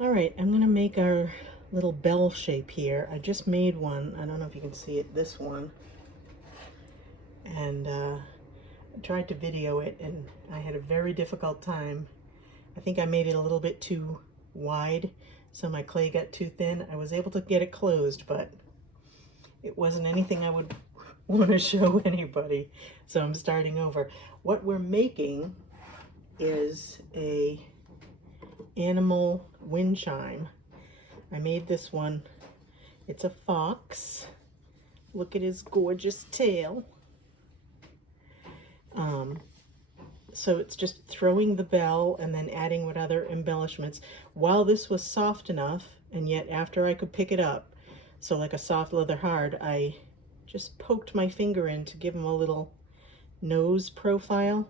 All right, I'm gonna make our little bell shape here. I just made one. I don't know if you can see it, this one. And I tried to video it and I had a very difficult time. I think I made it a little bit too wide, so my clay got too thin. I was able to get it closed, but it wasn't anything I would want to show anybody. So I'm starting over. What we're making is a animal wind chime. I made this one. It's a fox. Look at his gorgeous tail. So it's just throwing the bell and then adding what other embellishments. While this was soft enough, and yet after I could pick it up, so like a soft leather hard, I just poked my finger in to give him a little nose profile.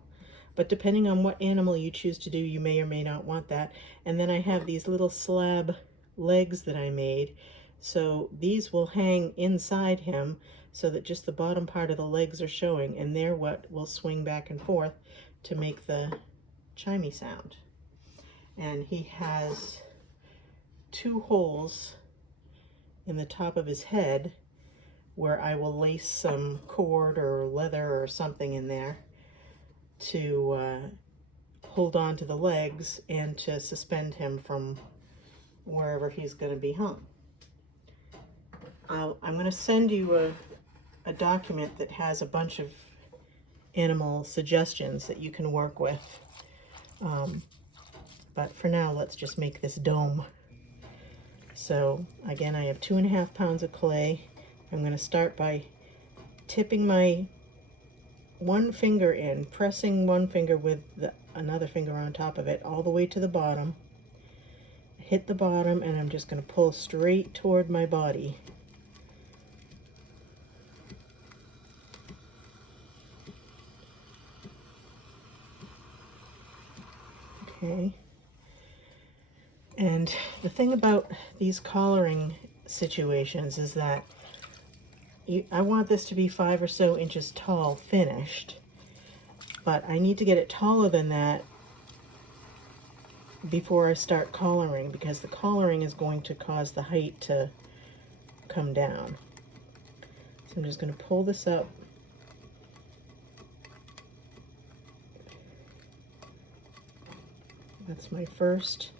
But depending on what animal you choose to do, you may or may not want that. And then I have these little slab legs that I made. So these will hang inside him so that just the bottom part of the legs are showing, and they're what will swing back and forth to make the chimey sound. And he has 2 holes in the top of his head where I will lace some cord or leather or something in there to hold on to the legs and to suspend him from wherever he's going to be hung. I'm going to send you a document that has a bunch of animal suggestions that you can work with. But for now, let's just make this dome. So again, I have 2.5 pounds of clay. I'm going to start by tipping my one finger in, pressing one finger with another finger on top of it all the way to the bottom. Hit the bottom, and I'm just going to pull straight toward my body. Okay. And the thing about these collaring situations is that I want this to be 5 or so inches tall finished, but I need to get it taller than that before I start collaring, because the collaring is going to cause the height to come down. So I'm just going to pull this up. That's my first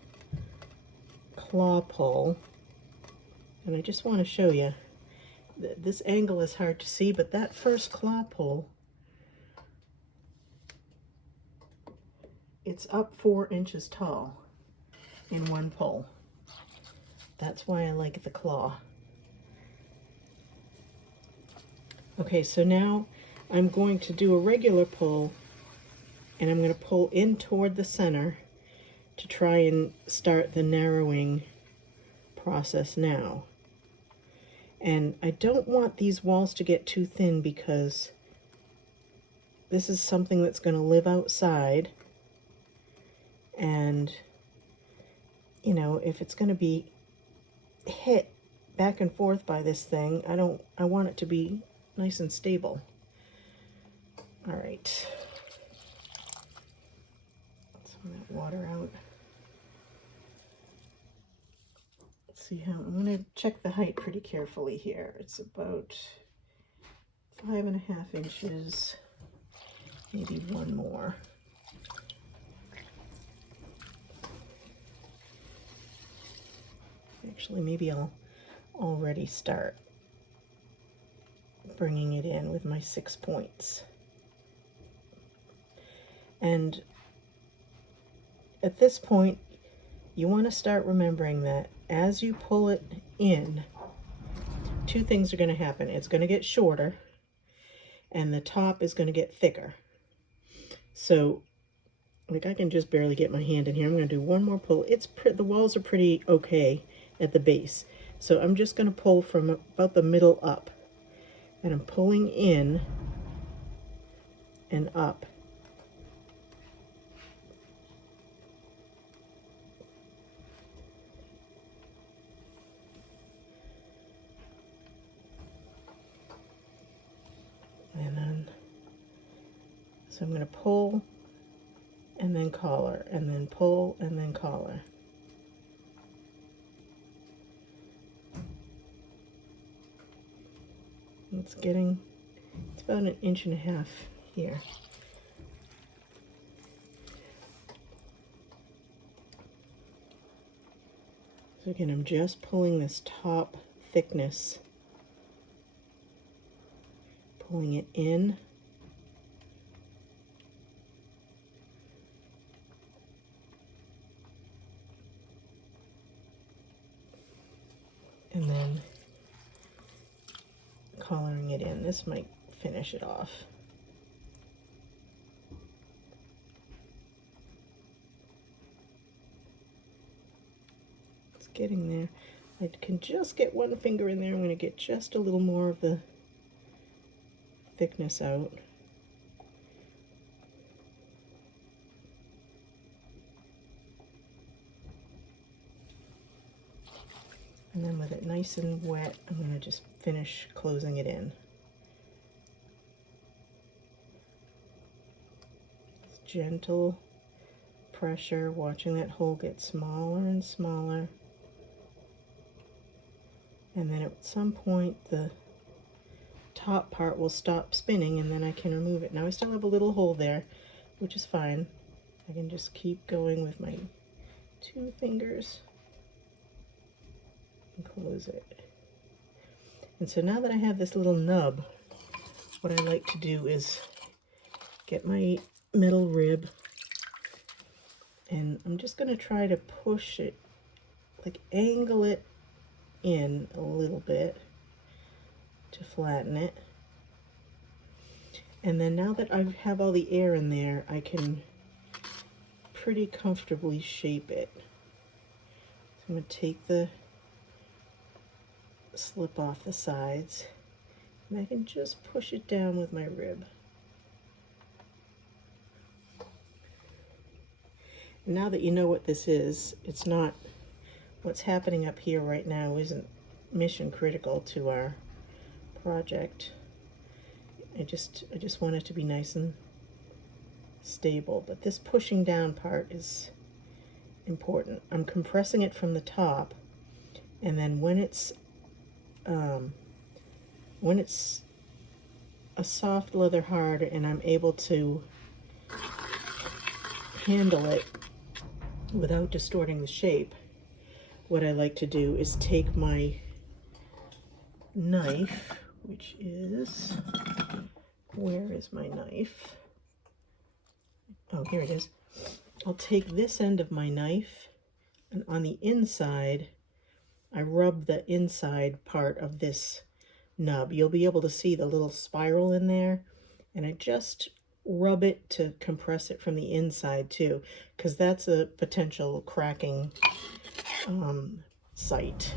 claw pull, and I just want to show you that this angle is hard to see, but that first claw pull, it's up 4 inches tall in one pull. That's why I like the claw. Okay, so now I'm going to do a regular pull, and I'm going to pull in toward the center to try and start the narrowing process now. And I don't want these walls to get too thin, because this is something that's going to live outside, and you know, if it's going to be hit back and forth by this thing, I want it to be nice and stable. All right, let's some of that water out. Let's see how, I'm going to check the height pretty carefully here. It's about 5.5 inches, maybe one more. Actually, maybe I'll already start bringing it in with my 6 points. And at this point, you want to start remembering that as you pull it in, 2 things are going to happen. It's going to get shorter, and the top is going to get thicker. So, like, I can just barely get my hand in here. I'm going to do one more pull. The walls are pretty okay at the base. So I'm just going to pull from about the middle up. And I'm pulling in and up. And then, so I'm going to pull and then collar, and then pull and then collar. It's about 1.5 inches here. So again, I'm just pulling this top thickness, pulling it in. And then collaring it in. This might finish it off. It's getting there. I can just get one finger in there. I'm going to get just a little more of the thickness out. And then with it nice and wet, I'm going to just finish closing it in. Just gentle pressure, watching that hole get smaller and smaller. And then at some point the top part will stop spinning and then I can remove it. Now I still have a little hole there, which is fine. I can just keep going with my 2 fingers. Close it. And so now that I have this little nub, what I like to do is get my metal rib, and I'm just going to try to push it, like angle it in a little bit to flatten it. And then now that I have all the air in there, I can pretty comfortably shape it. So I'm going to take the slip off the sides, and I can just push it down with my rib. And now that you know what this is, it's not, what's happening up here right now isn't mission critical to our project. I just want it to be nice and stable, but this pushing down part is important. I'm compressing it from the top, and then when it's a soft leather hard and I'm able to handle it without distorting the shape, what I like to do is take my knife, which is, where is my knife? Oh, here it is. I'll take this end of my knife, and on the inside, I rub the inside part of this nub. You'll be able to see the little spiral in there, and I just rub it to compress it from the inside too, because that's a potential cracking site.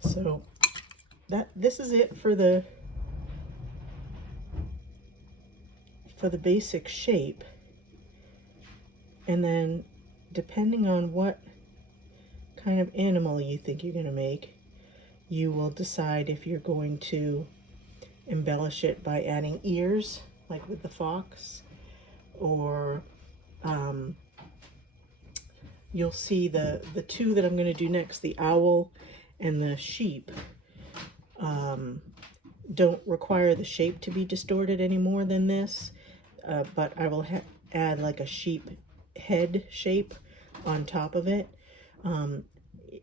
So this is it for the basic shape. And then depending on what kind of animal you think you're going to make, you will decide if you're going to embellish it by adding ears, like with the fox, or you'll see the two that I'm going to do next, the owl and the sheep, don't require the shape to be distorted any more than this, but I will add like a sheep head shape on top of it.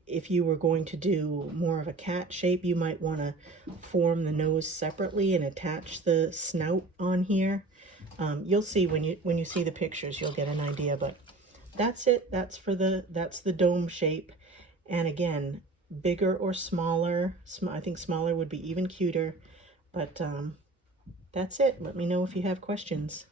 If you were going to do more of a cat shape, you might want to form the nose separately and attach the snout on here. You'll see when you see the pictures, you'll get an idea, but that's it. That's the dome shape. And again, bigger or smaller, I think smaller would be even cuter, but that's it. Let me know if you have questions.